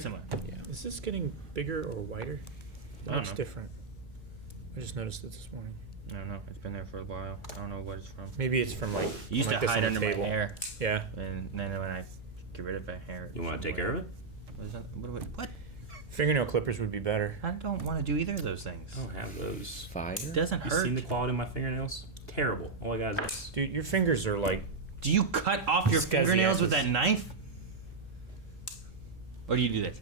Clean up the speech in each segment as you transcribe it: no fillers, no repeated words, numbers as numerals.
similar. Yeah. Is this getting bigger or wider? It looks different. I just noticed it this morning. I don't know. It's been there for a while. I don't know what it's from. Maybe it's from like. It used like to this hide on the under my table. hair. Yeah. And then when I get rid of my hair. You want to take care of it? What? Fingernail clippers would be better. I don't want to do either of those things. I don't have those. Fire? It doesn't You hurt. seen the quality of my fingernails? Terrible. All I got is this. Dude, your fingers are like. Do you cut off your Scuzzy fingernails with asses. that knife? Or do you do this?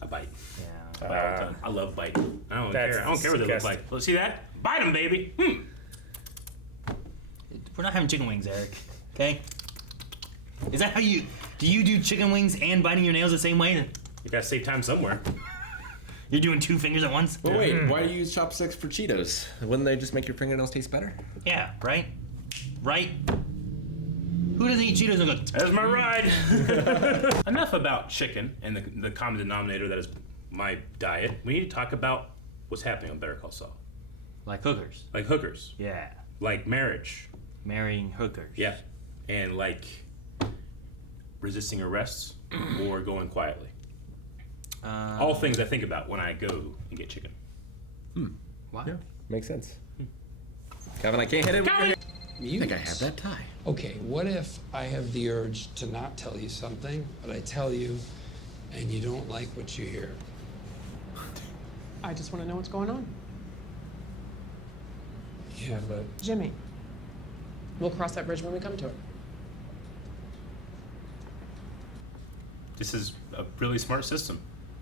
I bite. Yeah. I bite all the time. I love biting. I don't That's care. I don't care what they look disgusting. like. Well, see that? Bite them, baby. We're not having chicken wings, Eric. Okay? Is that how you... Do you do chicken wings and biting your nails the same way? You gotta save time somewhere. You're doing two fingers at once? But wait, why do you use chopsticks for Cheetos? Wouldn't they just make your fingernails taste better? Yeah, right? Right? Who doesn't eat Cheetos and go, There's my ride. Enough about chicken and the common denominator that is my diet. We need to talk about what's happening on Better Call Saul. like hookers? Like hookers. Yeah. Like marriage. Marrying hookers. Yeah. And like resisting arrests or going quietly. All things I think about when I go and get chicken. What? Yeah, makes sense. Kevin, I can't hit it. Kevin! I think I have that tie. Okay, what if I have the urge to not tell you something, but I tell you and you don't like what you hear? I just want to know what's going on. Yeah, but Jimmy, we'll cross that bridge when we come to it. This is a really smart system.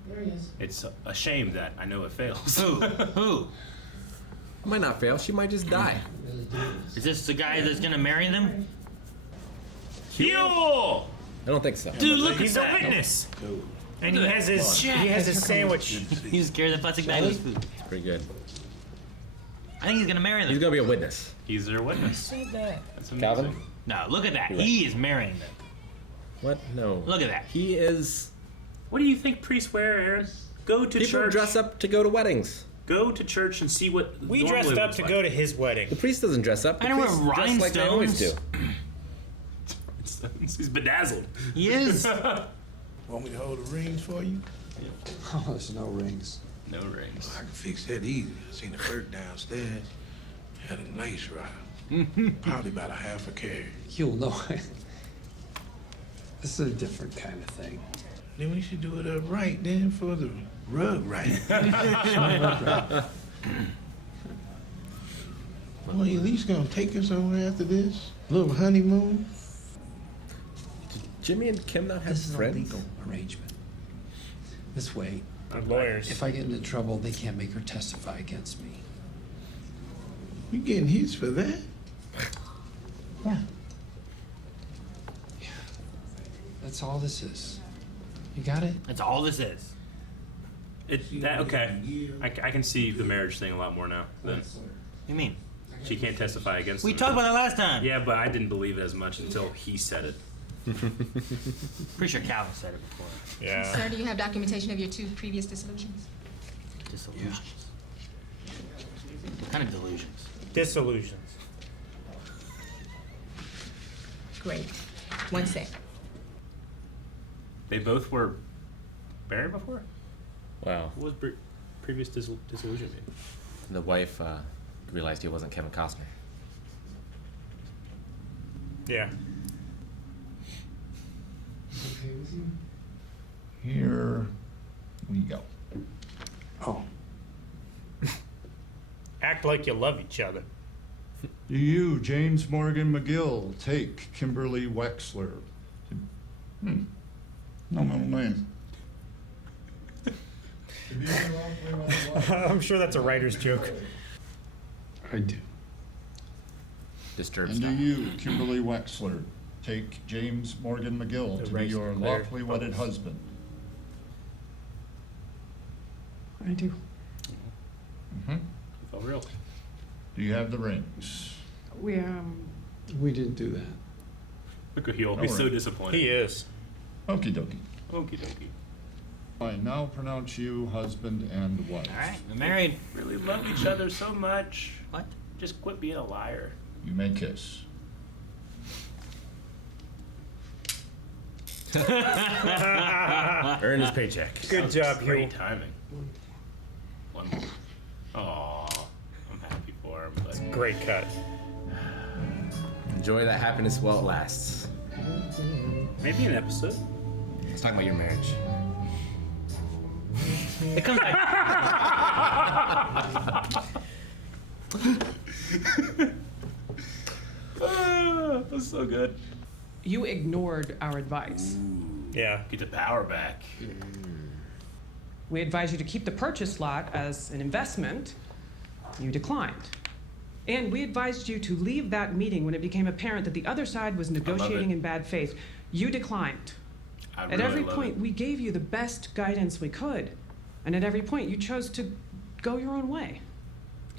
There he is. It's a shame that I know it fails. Who? Might not fail. She might just die. Is this the guy that's gonna marry them? Yo! I don't think so. Dude, look He's at a that. witness. And he has his sandwich. He just carries a plastic bag with food. It's pretty good. I think he's gonna marry them. He's gonna be a witness. He's their witness. that. That's amazing. Calvin? No, look at that. You're right. He is marrying them. What? No. Look at that. He is. What do you think priests wear, Aaron? Go to People church. dress up to go to weddings. Go to church and see what We normally dressed up looks to like. go to his wedding. The priest doesn't dress up. The I know priests we're dress like they always do. rhinestones. He's bedazzled. He is. Want me to hold the rings for you? oh, there's no rings. No rings. I can fix that easy. I seen the clerk downstairs. Had a nice ride. Probably about a half a carry. You'll know it. This is a different kind of thing. Then we should do it up right then for the rug right. Well, you at least gonna take us somewhere after this? Little honeymoon? Jimmy and Kim not have This is a friends? legal arrangement. This way, They're lawyers. if I get into trouble, they can't make her testify against me. You getting hits for that? Yeah. That's all this is. You got it? That's all this is. Okay. I can see the marriage thing a lot more now. Then What do you mean? she can't testify against We him. talked about that last time. Yeah, but I didn't believe it as much until he said it. Pretty sure Calvin said it before. Yeah. Sir, do you have documentation of your two previous dissolutions? Disillusions. What kind of delusions? Disillusions. Great. 1 sec. They both were married before? Wow. What was previous disillusion mean? The wife realized he wasn't Kevin Costner. Yeah. Here we go. Oh. Act like you love each other. Do you, James Morgan McGill, take Kimberly Wexler? No middle name. I'm sure that's a writer's joke. I do. Disturbed And do stuff. you, Kimberly Wexler, take James Morgan McGill The to be race your declared lawfully wedded false. husband? I do. Oh, real. Do you have the rings? We We didn't do that. Look at he'll be so Alright. disappointed. He is. Okie dokie. Okie dokie. I now pronounce you husband and wife. Alright, we're married. Really love each other so much. What? Just quit being a liar. You may kiss. Earn his paycheck. Good job, Hugh. Great timing. One more. Aw, I'm happy for him, but Great cut. Enjoy that happiness while it lasts. maybe an episode. Let's talk about your marriage. It comes back. That's so good. You ignored our advice. Yeah. Get the power back. We advised you to keep the purchase lot as an investment. You declined. And we advised you to leave that meeting when it became apparent that the other side was negotiating in bad faith. You declined. I At really every love point, it. we gave you the best guidance we could. And at every point, you chose to go your own way.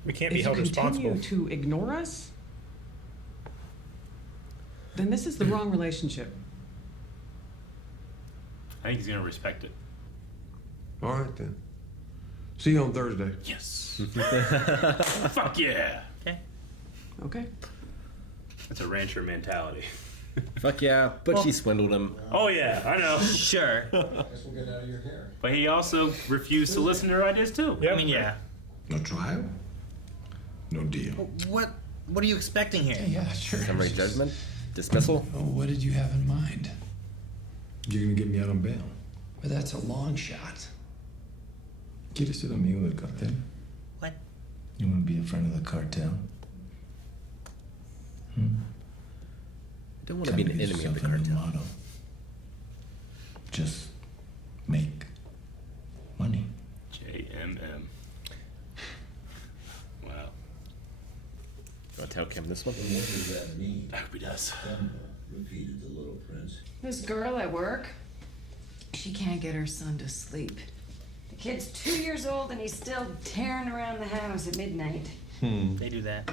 We can't be If held you responsible. continue to ignore us, then this is the wrong relationship. I think he's gonna respect it. All right, then. See you on Thursday. Yes. Fuck yeah. Okay? That's a rancher mentality. Fuck yeah, but she swindled him. Oh yeah, I know. Sure. Guess we'll get out of your hair. But he also refused to listen to her ideas too. Yep. I mean, yeah. No trial? No deal. What are you expecting here? Yeah, sure. Summary judgment? Dismissal? Oh, what did you have in mind? You're gonna get me out on bail. But that's a long shot. ¿Quieres ser amigo del cartel? What? You wanna be a friend of the cartel? Don't want to be an enemy of the cartel. Motto. Just make money. JMM. Wow. You want to tell Kim this one? What does that mean? I hope he does. Repeated the little prince. This girl at work, she can't get her son to sleep. The kid's 2 years old and he's still tearing around the house at midnight. They do that.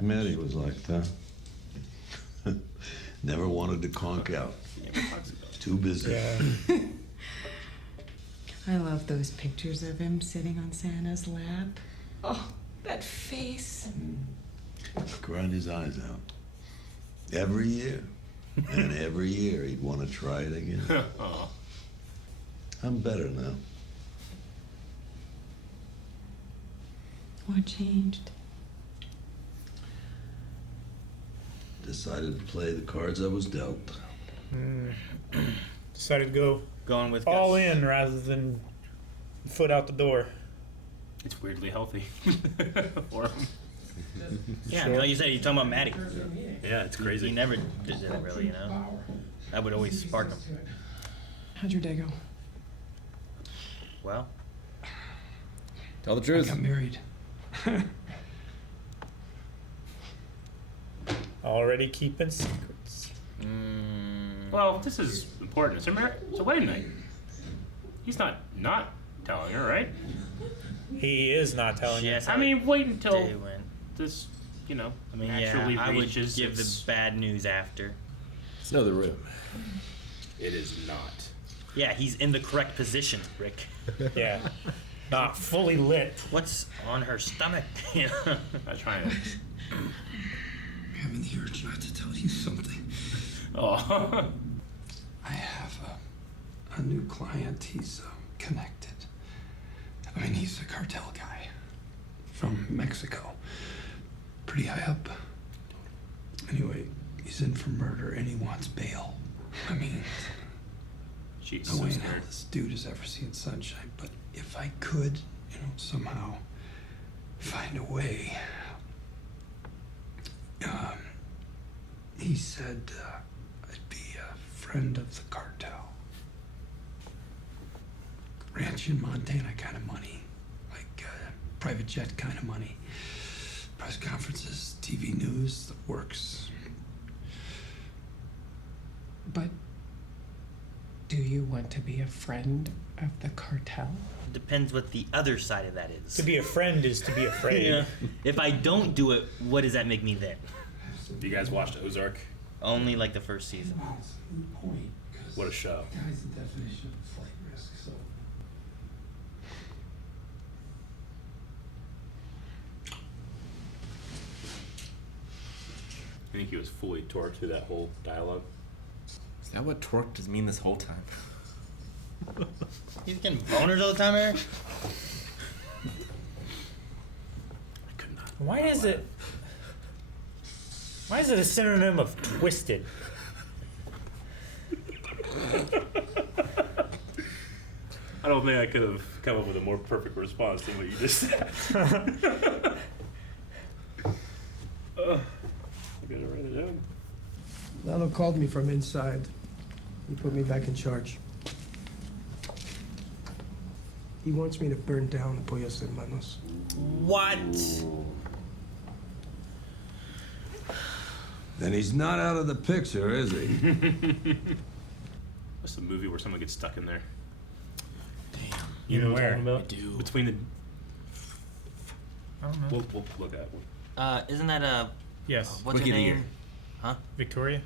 Matty was like that. Never wanted to conk out. Too busy. Yeah. I love those pictures of him sitting on Santa's lap. Oh, that face. Grind his eyes out. Every year. And every year he'd want to try it again. Aw. I'm better now. What changed? Decided to play the cards I was dealt. Decided to go Going with all Gus. in rather than foot out the door. It's weirdly healthy for him. Yeah, like you said, you're talking about Matty. Yeah, it's He crazy. never did that really, you know? That would always spark him. How'd your day go? Well, Tell the I truth. got married. Already keeping secrets. Well, this is important. It's a wedding night. He's not telling her, right? He is not telling you. yes. I mean, wait until day went. this, I mean, naturally yeah, I would reaches give the its- bad news after. Let's know the room. It is not. Yeah, he's in the correct position, Rick. Yeah. Not fully lit. What's on her stomach? You know? Not trying to. I'm having the urge not to tell you something. Oh. I have a new client. He's connected. I mean, he's a cartel guy from Mexico. Pretty high up. Anyway, he's in for murder and he wants bail. I mean, Jesus. no way in hell this dude has ever seen sunshine, but if I could, somehow find a way. He said I'd be a friend of the cartel. Ranch in Montana kind of money. Like private jet kind of money. Press conferences, TV news, the works. But do you want to be a friend of the cartel? Depends what the other side of that is. To be a friend is to be afraid. Yeah. If I don't do it, what does that make me then? You guys watched Ozark? Only like the first season. That's the point. 'Cause What a show. Guy's the definition of flight risk, so. I think he was fully torqued through that whole dialogue. that what twerk does mean this whole time? He's getting boners all the time, Eric? I could not. Why is it a synonym of twisted? I don't think I could have come up with a more perfect response than what you just said. I gotta write it down. Lalo called me from inside. He put me back in charge. He wants me to burn down Pollos Hermanos. What? Then he's not out of the picture, is he? That's a movie where someone gets stuck in there. Damn. You know what I'm Where? talking about? I do. Between the. I don't know. We'll look at it. Isn't that Yes. what's her Wiki name? Gear. Huh? Victoria?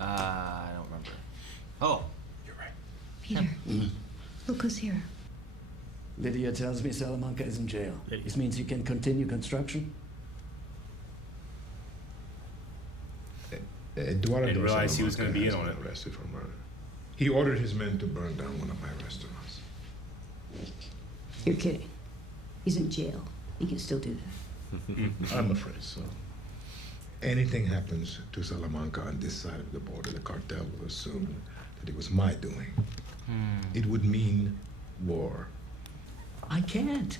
I don't remember. Oh. You're right. Peter, look who's here. Lydia tells me Salamanca is in jail. Lydia. This means you can continue construction? Eduardo Didn't realize he was Salamanca gonna be in has on been it. arrested for murder. He ordered his men to burn down one of my restaurants. You're kidding. He's in jail. He can still do that. I'm afraid so. Anything happens to Salamanca on this side of the border, the cartel will assume that it was my doing. It would mean war. I can't.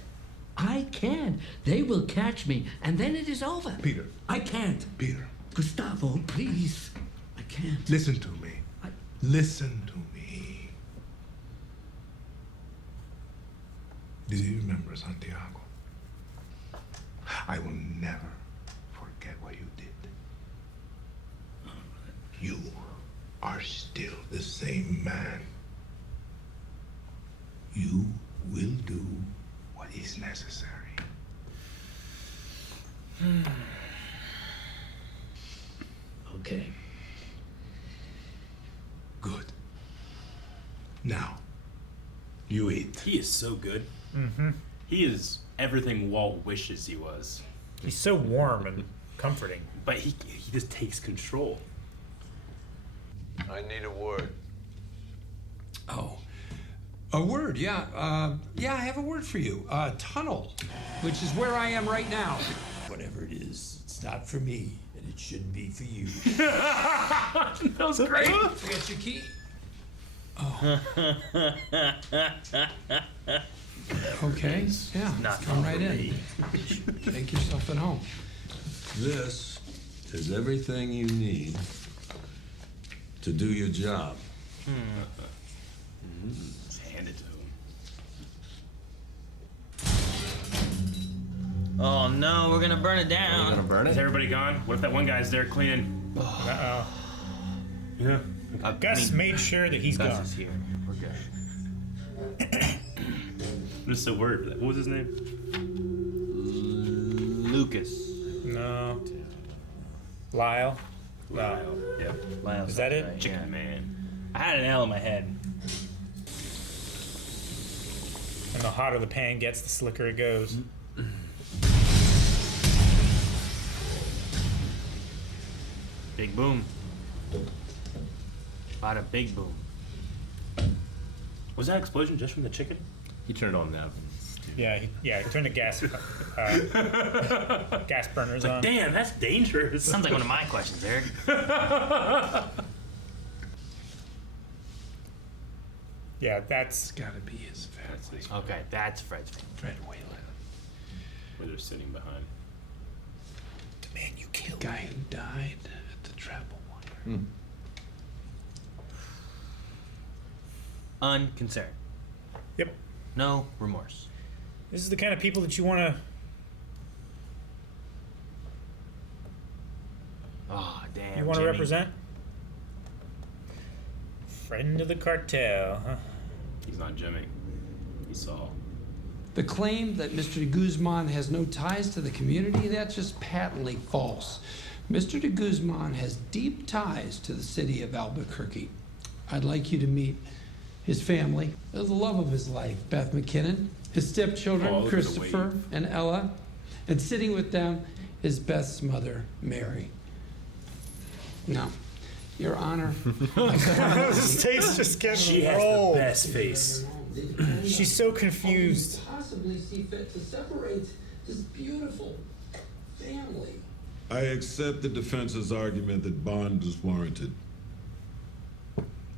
I can't. They will catch me, and then it is over. Peter, I can't. Peter, Gustavo, please. I can't. listen to me. Listen to me. Do you remember Santiago? I will never forget what you did. You are still the same man. You will do what is necessary. Okay. Good. Now, you eat. He is so good. Mm-hmm. He is everything Walt wishes he was. He's so warm and comforting. But he just takes control. I need a word. Oh. A word, yeah. Yeah, I have a word for you. Tunnel, which is where I am right now. Whatever it is, it's not for me, and it shouldn't be for you. That was great. Forget your key. Oh. Okay, yeah, Not come right for in. me. Make yourself at home. This is everything you need to do your job. Just hand it to him. Oh no, we're gonna burn it Are you gonna down. burn Is it? everybody gone? What if that one guy's there cleaning? Uh-oh. Yeah. Gus made sure that he's Gus gone. is here. We're good. Just a word for that. What was his name? Lucas. No. Lyle? Lyle. Yep. Lyle Is that it? right, Chicken yeah. Man. I had an L in my head. And the hotter the pan gets, the slicker it goes. Big boom. Bada big boom. Was that explosion just from the chicken? He turned on the oven. Yeah, turn the gas gas burners on. Damn, that's dangerous. Sounds like one of my questions, Eric. Yeah, that's It's gotta be his family. Okay, that's Fred's thing. Fred Whalen. Where they're sitting behind. The man you killed. The guy who died at the travel wire. Unconcerned. Yep. No remorse. This is the kind of people that you want to. Oh, damn. You want to Jimmy. represent? Friend of the cartel, huh? He's not Jimmy. He's Saul. The claim that Mr. Guzman has no ties to the community, that's just patently false. Mr. de Guzman has deep ties to the city of Albuquerque. I'd like you to meet his family, the love of his life, Beth McKinnon, his stepchildren, look at the Christopher wave. and Ella, and sitting with them is Beth's mother, Mary. Now, Your Honor. State's just getting She has the rolled. best face. She's so confused. Possibly see fit to separate this beautiful family. I accept the defense's argument that bond is warranted.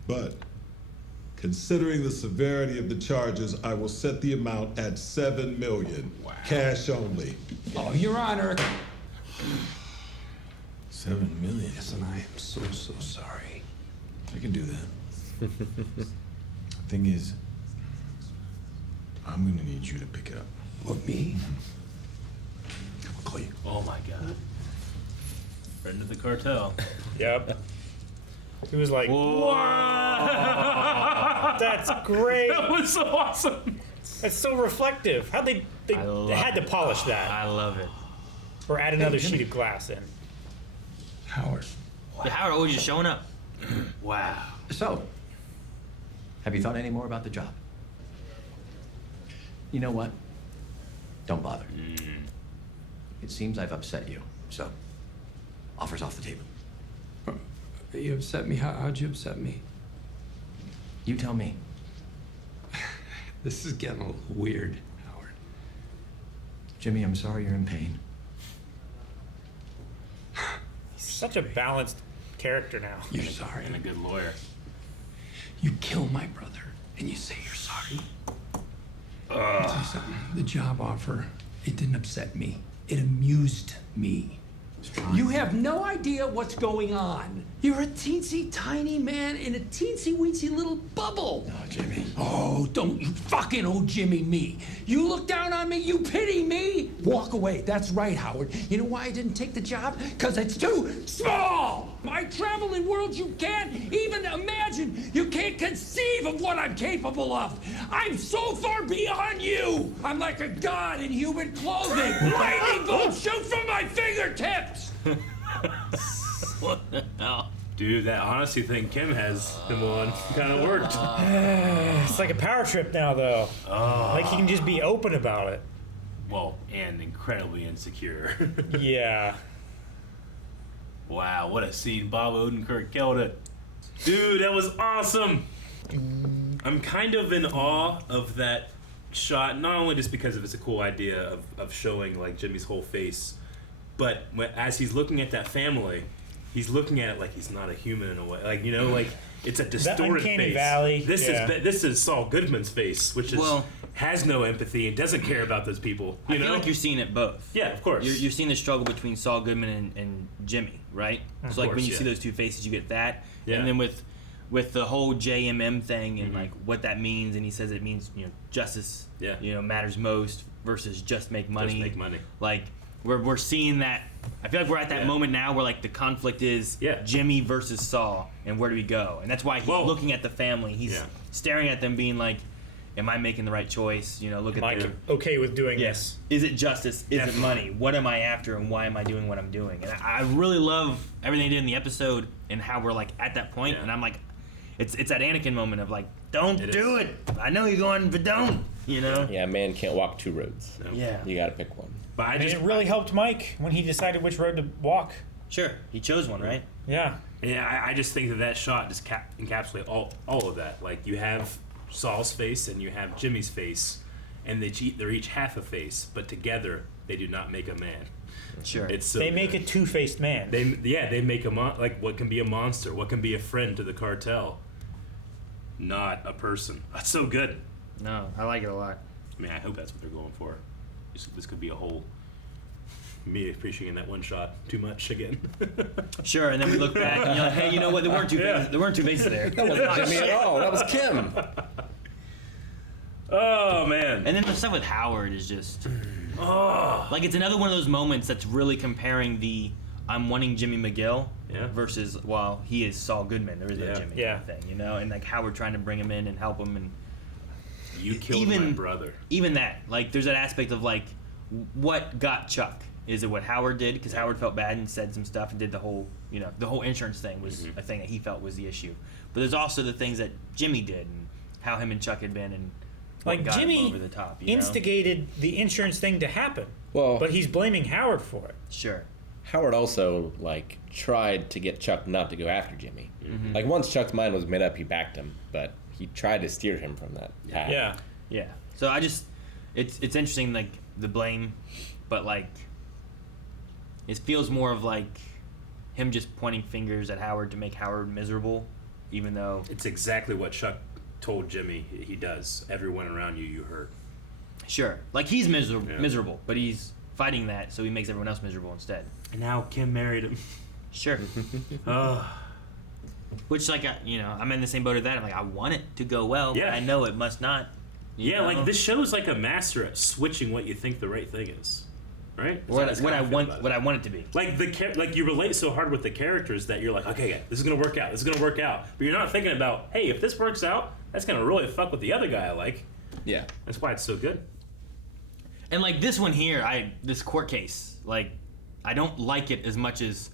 But, considering the severity of the charges, I will set the amount at $7 million. Wow. Cash only. Oh, Your Honor. $7 million. Yes, and I am so sorry. I can do that. Thing is, I'm gonna need you to pick it up. What, me? I'll call you. Oh my god. Friend of the cartel. Yep. He was like, Wow. that's great. That was so awesome. That's so reflective. How'd they had to polish that. I love it. Or add another sheet of glass in. Howard. Yeah, Howard always just showing up. Wow. So, have you thought any more about the job? You know what? Don't bother. It seems I've upset you, so offer's off the table. You upset me? How'd you upset me? You tell me. This is getting a little weird, Howard. Jimmy, I'm sorry you're in pain. He's such a balanced character now. You're sorry. And a good lawyer. You kill my brother, and you say you're sorry? I'll tell you something. The job offer, it didn't upset me. It amused me. You have no idea what's going on. You're a teensy tiny man in a teensy weensy little bubble. Oh, Jimmy. Oh, don't you fucking owe Jimmy me. You look down on me, you pity me. Walk away. That's right, Howard. You know why I didn't take the job? Because it's too small. I travel in worlds you can't even imagine. You can't conceive of what I'm capable of. I'm so far beyond you. I'm like a god in human clothing. Lightning bolts shoot from my fingertips. What the hell? Dude, that honesty thing Kim has him on kind of worked. It's like a power trip now, though. Like he can just be open about it. Well, and incredibly insecure. Yeah. Wow, what a scene. Bob Odenkirk killed it. Dude, that was awesome. I'm kind of in awe of that shot, not only just because of it's a cool idea of showing like Jimmy's whole face, but as he's looking at that family, he's looking at it like he's not a human in a way. Like, you know, like it's a distorted uncanny face. valley. This is Saul Goodman's face, which is has no empathy and doesn't care about those people. I feel like you're seeing it both. Yeah, of course. You're seeing the struggle between Saul Goodman and Jimmy, right? Of So like when course, you see those two faces, you get that. Yeah. And then with the whole JMM thing and like what that means, and he says it means, you know, justice, you know, matters most versus just make money. Just make money. Like we're seeing that. I feel like we're at that moment now where like the conflict is Jimmy versus Saul, and where do we go? And that's why he's looking at the family. He's staring at them, being like, "Am I making the right choice? You know, look at Am I okay with doing this? Is it justice? Is it money? What am I after, and why am I doing what I'm doing?" And I really love everything they did in the episode and how we're like at that point. And I'm like, it's that Anakin moment of like, don't do it. I know you're going, but don't. You know? Yeah, man can't walk two roads. No. Yeah. You gotta pick one. But it really helped Mike when he decided which road to walk. Sure, he chose one, right? Yeah. Yeah, I just think that shot just encapsulates all of that. Like, you have Saul's face and you have Jimmy's face, and they're each half a face, but together they do not make a man. Sure. It's so they make a two-faced man. They make like what can be a monster, what can be a friend to the cartel, not a person. That's so good. No, I like it a lot. I mean, I hope that's what they're going for. This could be a whole me appreciating that one shot too much again. Sure, and then we look back and you're like, hey, you know what? There weren't two faces. There weren't two faces there. That wasn't Jimmy at all. That was Kim. Oh man! And then the stuff with Howard is just, like it's another one of those moments that's really comparing the I'm wanting Jimmy McGill versus he is Saul Goodman. There is no Jimmy kind of thing, you know, and like Howard trying to bring him in and help him, and you killed my brother. Even that, like, there's that aspect of like, what got Chuck? Is it what Howard did? Because Howard felt bad and said some stuff and did the whole insurance thing was a thing that he felt was the issue. But there's also the things that Jimmy did and how him and Chuck had been and what like got Jimmy him over the top. You know? instigated the insurance thing to happen. Well, but he's blaming Howard for it. Sure. Howard also like tried to get Chuck not to go after Jimmy. Mm-hmm. Like once Chuck's mind was made up, he backed him, but he tried to steer him from that path. Yeah. So I just, it's interesting, like the blame, but like, it feels more of like him just pointing fingers at Howard to make Howard miserable, even though it's exactly what Chuck told Jimmy he does. Everyone around you hurt. Sure, like he's miserable, but he's fighting that, so he makes everyone else miserable instead. And now Kim married him. Sure. Which, like, I'm in the same boat as that. I'm like, I want it to go well, but I know it must not. You know? Like this show's like a master at switching what you think the right thing is, right? What I want it to be. Like you relate so hard with the characters that you're like, okay, yeah, this is gonna work out. This is gonna work out. But you're not thinking about, hey, if this works out, that's gonna really fuck with the other guy I like. Yeah. That's why it's so good. And like this one here, this court case, like I don't like it as much as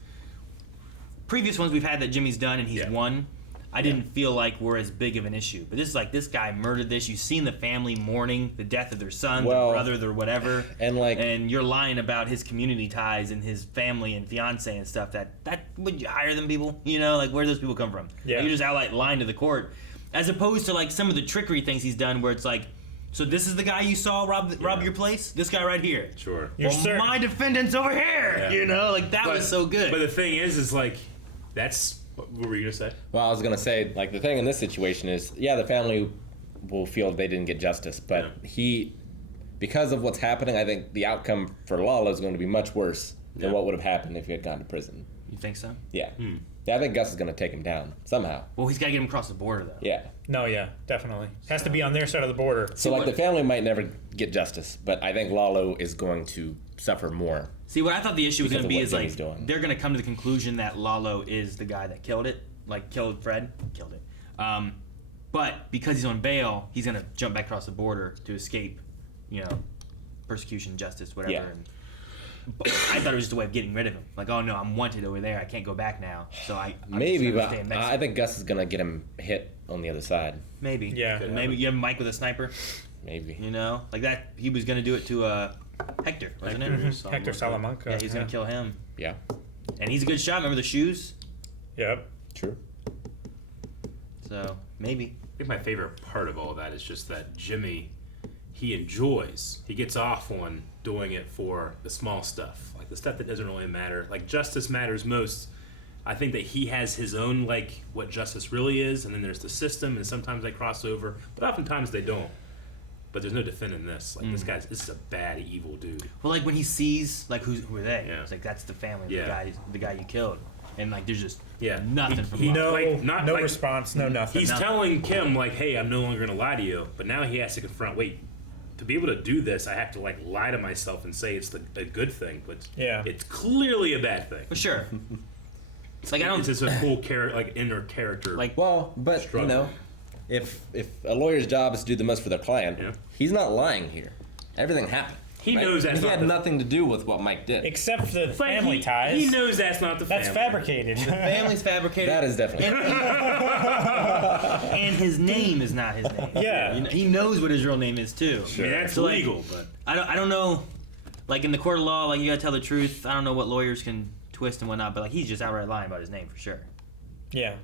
previous ones we've had that Jimmy's done and he's won. I didn't feel like we're as big of an issue. But this is like, this guy murdered this. You've seen the family mourning the death of their son, their brother, their whatever. And you're lying about his community ties and his family and fiance and stuff. That would you hire them people? You know, like where do those people come from? Yeah. You're just outright lying to the court. As opposed to like some of the trickery things he's done where it's like, so this is the guy you saw rob your place? This guy right here. Sure. Well, my defendant's over here. Yeah. You know, like that was so good. But the thing is like, that's, what were you gonna say? Well, I was gonna say, like, the thing in this situation is, the family will feel they didn't get justice, but because of what's happening, I think the outcome for Lalo is going to be much worse than what would have happened if he had gone to prison. You think so? Yeah. Yeah, I think Gus is going to take him down somehow. Well, he's got to get him across the border, though. Yeah. No, yeah, definitely. Has to be on their side of the border. So, like, the family might never get justice, but I think Lalo is going to suffer more. See, what I thought the issue was going to be is, like, doing. They're going to come to the conclusion that Lalo is the guy that killed it, like, killed Fred. Killed it. But because he's on bail, he's going to jump back across the border to escape, persecution, justice, whatever. Yeah. But I thought it was just a way of getting rid of him. Like, oh no, I'm wanted over there. I can't go back now. So I'm maybe, just but stay in Mexico. I think Gus is gonna get him hit on the other side. Maybe. Yeah. Maybe you have Mike with a sniper. Maybe. Like that. He was gonna do it to Hector, wasn't it? Mm-hmm. Hector Salamanca. Yeah, he's gonna kill him. Yeah. And he's a good shot. Remember the shoes? Yep. True. So maybe. I think my favorite part of all that is just that Jimmy, he gets off on doing it for the small stuff, like the stuff that doesn't really matter. Like justice matters most. I think that he has his own, like, what justice really is, and then there's the system, and sometimes they cross over, but oftentimes they don't. But there's no defending this. Like, this is a bad, evil dude. Well, like when he sees, like, who are they? Yeah. It's like, that's the family, the guy you killed. And like, there's just nothing from he, him. No response, no nothing. He's telling Kim, like, hey, I'm no longer gonna lie to you, but now he has to confront, to be able to do this, I have to like lie to myself and say it's a good thing, but it's clearly a bad thing. For sure. It's like it's just a cool inner character. Like, well, but struggle. if a lawyer's job is to do the most for their client, he's not lying here. Everything happened. He knows that's he had nothing to do with what Mike did. Except for the family ties. He knows that's not the family. That's fabricated. The family's fabricated. That is definitely. And his name is not his name. Yeah. He knows what his real name is too. Sure. I mean, that's legal, but I don't know. Like in the court of law, like you gotta tell the truth. I don't know what lawyers can twist and whatnot, but like he's just outright lying about his name for sure. Yeah.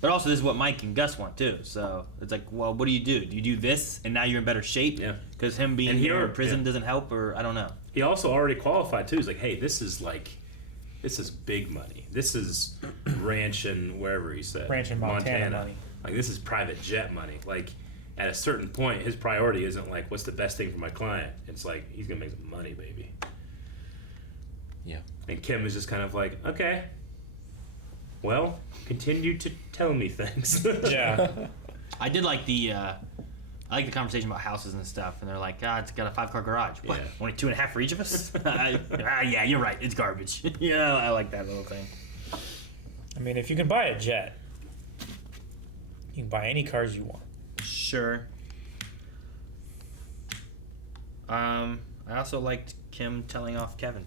But also, this is what Mike and Gus want too. So it's like, well, what do? Do you do this, and now you're in better shape? Yeah. Because him being here in prison doesn't help, or I don't know. He also already qualified too. He's like, hey, this is big money. This is ranch and wherever he said. Ranch in Montana money. Like this is private jet money. Like at a certain point, his priority isn't like what's the best thing for my client. It's like he's gonna make some money, baby. Yeah. And Kim is just kind of like, okay. Well, continue to tell me things. Yeah. I did like the conversation about houses and stuff, and they're like, it's got a 5-car garage. What? Yeah. Only 2.5 for each of us? Yeah, you're right. It's garbage. Yeah, I like that little thing. I mean, if you can buy a jet, you can buy any cars you want. Sure. I also liked Kim telling off Kevin.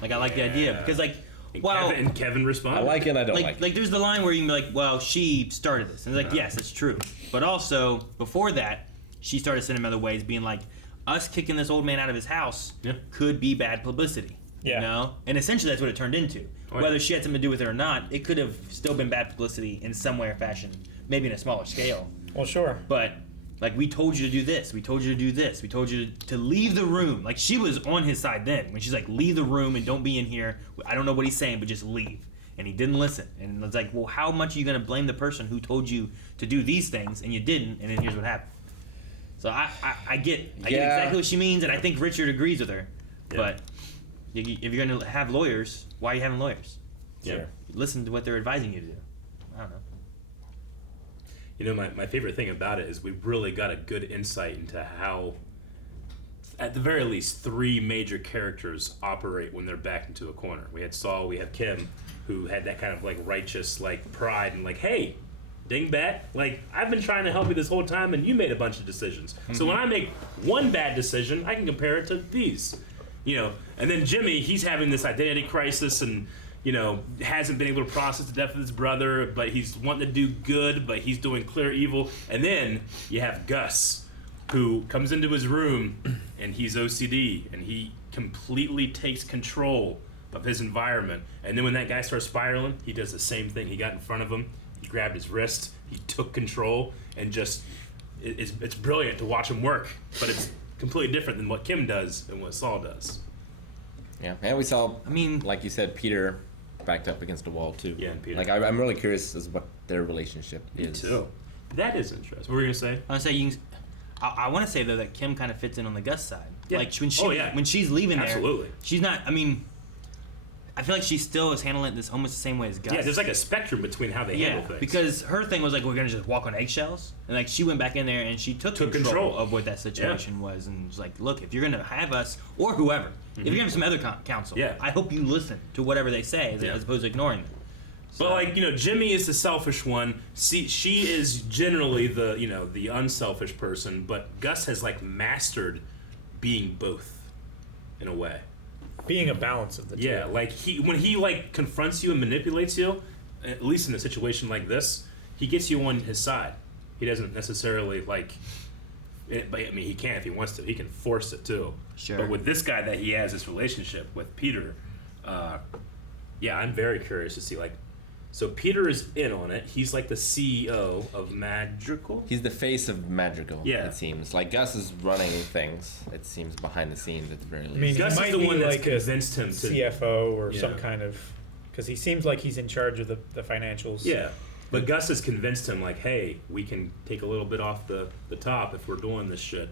Like, I like the idea because, like, and Kevin responded. I like it and I don't like it. Like, there's the line where you can be like, well, she started this. And it's like, yes, it's true. But also, before that, she started sending him other ways, being like, us kicking this old man out of his house could be bad publicity. Yeah. You know? And essentially that's what it turned into. Whether she had something to do with it or not, it could have still been bad publicity in some way or fashion, maybe in a smaller scale. Well, sure. But, like, we told you to do this. We told you to do this. We told you to leave the room. Like, she was on his side then. When she's like, leave the room and don't be in here. I don't know what he's saying, but just leave. And he didn't listen. And it's like, well, how much are you going to blame the person who told you to do these things and you didn't, and then here's what happened. So I get exactly what she means, and I think Richard agrees with her. Yeah. But if you're going to have lawyers, why are you having lawyers? Yeah. Listen to what they're advising you to do. I don't know. You know, my favorite thing about it is we really got a good insight into how, at the very least, 3 major characters operate when they're backed into a corner. We had Saul, we have Kim, who had that kind of like righteous like pride and like, hey, dingbat, like I've been trying to help you this whole time and you made a bunch of decisions. Mm-hmm. So when I make one bad decision, I can compare it to these. You know, and then Jimmy, he's having this identity crisis and, you know, hasn't been able to process the death of his brother, but he's wanting to do good, but he's doing clear evil. And then you have Gus, who comes into his room and he's OCD and he completely takes control of his environment. And then when that guy starts spiraling, he does the same thing. He got in front of him, he grabbed his wrist, he took control, and just it's brilliant to watch him work. But it's completely different than what Kim does and what Saul does. Yeah, and we saw, I mean, like you said, Peter backed up against the wall too. Yeah, and Peter. Like I'm really curious as what their relationship is. Me too. That is interesting. What were you gonna say? I was saying, I want to say though that Kim kind of fits in on the Gus side. Yeah. Like when she's leaving Absolutely. there, she's not. I mean, I feel like she still is handling this almost the same way as Gus. Yeah, there's like a spectrum between how they handle things. Because her thing was like, we're gonna just walk on eggshells, and like she went back in there and she took control of what that situation was, and was like, look, if you're gonna have us or whoever, if you're gonna have some other counsel, I hope you listen to whatever they say as opposed to ignoring them. So. But like, you know, Jimmy is the selfish one. See, she is generally the, you know, the unselfish person, but Gus has like mastered being both in a way. Being a balance of the two. Yeah, like when he like confronts you and manipulates you, at least in a situation like this, he gets you on his side. He doesn't necessarily like. But I mean, he can if he wants to. He can force it too. Sure. But with this guy that he has this relationship with Peter, yeah, I'm very curious to see like. So Peter is in on it. He's like the CEO of Madrigal. He's the face of Madrigal. Yeah, it seems like Gus is running things. It seems behind the scenes at the very least. I mean, Gus he might is the be one that's like convinced a him to CFO or some kind of, because he seems like he's in charge of the financials. Yeah, but Gus has convinced him like, hey, we can take a little bit off the top if we're doing this shit,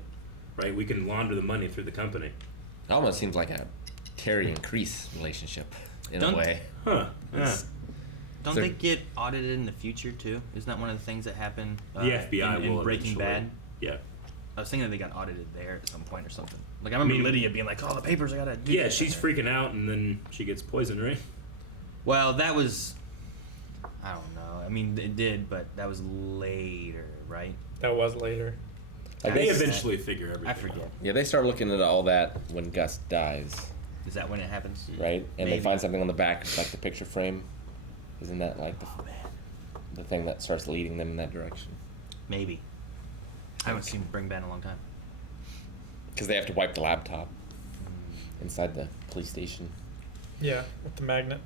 right? We can launder the money through the company. It almost seems like a Terry and Crease relationship in a way. Huh? Yeah. Don't they get audited in the future too? Isn't that one of the things that happened? The FBI in will Breaking eventually. Bad. Yeah. I was thinking that they got audited there at some point or something. Like I remember Lydia being like, "Oh, the papers I gotta do." Yeah, she's freaking out, and then she gets poisoned, right? Well, that was. I don't know. I mean, it did, but that was later, right? That was later. Like they eventually figure everything. I forget. out. Yeah, they start looking at all that when Gus dies. Is that when it happens? Right, and Maybe. they find something on the back, like the picture frame. Isn't that like the thing that starts leading them in that direction? Maybe. I haven't seen Bring Back in a long time. Because they have to wipe the laptop inside the police station. Yeah, with the magnet.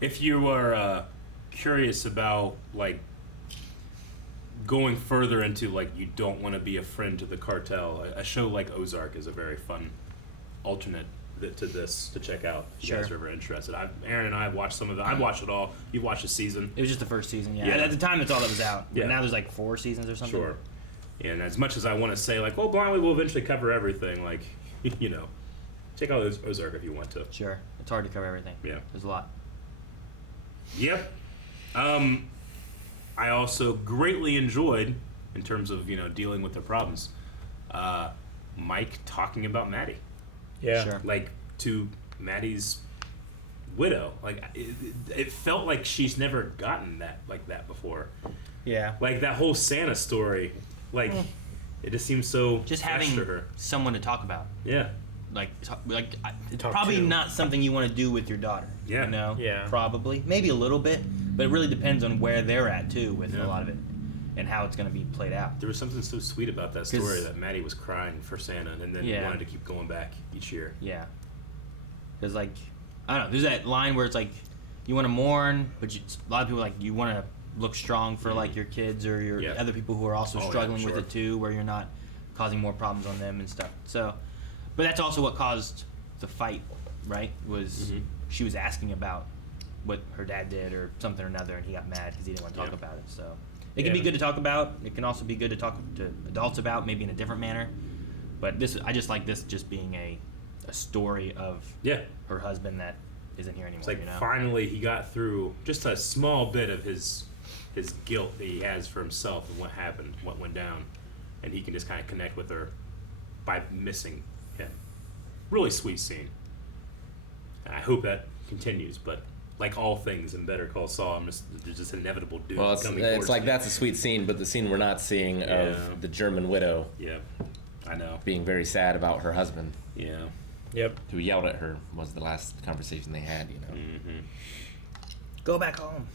If you are curious about like going further into like you don't want to be a friend to the cartel, a show like Ozark is a very fun alternate to this to check out if you guys are ever interested. Aaron and I have watched some of it. I've watched it all. You've watched the season. It was just the first season, yeah. At the time, that's all that was out. Yeah. But now there's like 4 seasons or something. Sure. And as much as I want to say like, well, blindly we'll eventually cover everything, like, you know, check out Ozark if you want to. Sure. It's hard to cover everything. Yeah. There's a lot. Yep. I also greatly enjoyed, in terms of, you know, dealing with their problems, Mike talking about Matty. Yeah. Sure. Like, to Matty's widow. Like, it felt like she's never gotten that like that before. Yeah. Like, that whole Santa story, like, it just seems so Just fresh having to her. someone to talk about. Yeah. It's Talk probably to. not something you want to do with your daughter. Yeah. You know? Yeah. Probably. Maybe a little bit. But it really depends on where they're at, too, with Yeah. a lot of it. And how it's going to be played out. There was something so sweet about that story that Matty was crying for Santa and then Yeah. wanted to keep going back each year. Yeah. Because like, I don't know. There's that line where it's like, you want to mourn, but a lot of people like you want to look strong for like your kids or your other people who are also struggling with it too, where you're not causing more problems on them and stuff. So, but that's also what caused the fight, right? Was she was asking about what her dad did or something or another, and he got mad because he didn't want to talk about it. So it can be good to talk about. It can also be good to talk to adults about, maybe in a different manner. But this, I just like this just being a story of her husband that isn't here anymore. It's like you know? Finally he got through just a small bit of his guilt that he has for himself and what happened, what went down, and he can just kind of connect with her by missing him. Really sweet scene. And I hope that continues, but like all things in Better Call Saul, there's just inevitable doom coming. It's like that's a sweet scene, but the scene we're not seeing of the German widow. Yeah, I know. Being very sad about her husband. Yeah. Yep. Who yelled at her was the last conversation they had. You know. Mm-hmm. Go back home.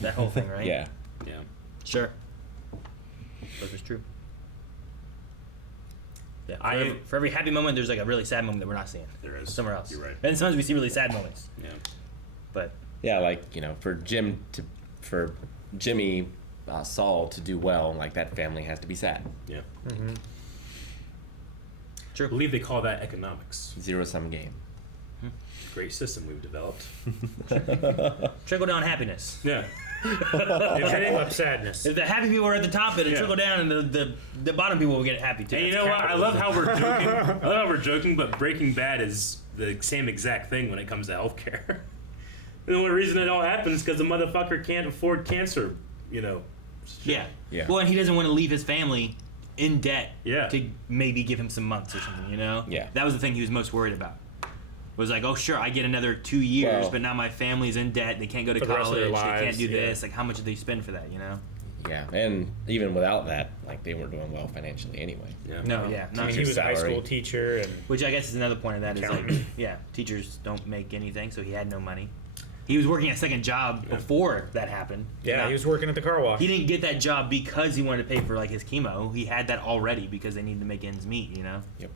That whole thing, right? Yeah. Yeah. Sure. That was true. Yeah. For every happy moment, there's like a really sad moment that we're not seeing. There is somewhere else. You're right. And sometimes we see really sad moments. Yeah. But yeah, like for Jimmy, Saul to do well, like that family has to be sad. Yeah. Mm-hmm. True. I believe they call that economics. Zero-sum game. Great system we've developed. Trickle down happiness. Yeah. Up sadness. If the happy people are at the top, it'll trickle down, and the bottom people will get happy too. And you know what? I love how we're joking. I love how we're joking, but Breaking Bad is the same exact thing when it comes to healthcare. The only reason it all happens is because the motherfucker can't afford cancer. You know. Yeah. Well, and he doesn't want to leave his family in debt. To maybe give him some months or something. You know. Yeah. That was the thing he was most worried about. Was like, oh sure, I get another 2 years, but now my family's in debt. They can't go to college. They can't do this. Like, how much do they spend for that? You know? Yeah, and even without that, like they weren't doing well financially anyway. Yeah. No, yeah. I mean, he was a high school teacher, and which I guess is another point of that is like, teachers don't make anything, so he had no money. He was working a second job before that happened. Yeah, he was working at the car wash. He didn't get that job because he wanted to pay for like his chemo. He had that already because they needed to make ends meet. You know? Yep.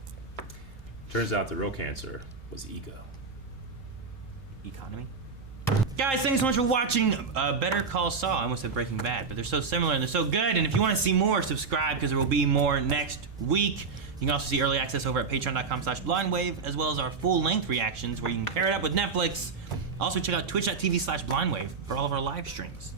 Turns out the real cancer was ego. Economy. Guys, thanks so much for watching Better Call Saul. I almost said Breaking Bad, but they're so similar and they're so good. And if you want to see more, subscribe because there will be more next week. You can also see early access over at patreon.com/blindwave, as well as our full-length reactions where you can pair it up with Netflix. Also check out twitch.tv/blindwave for all of our live streams.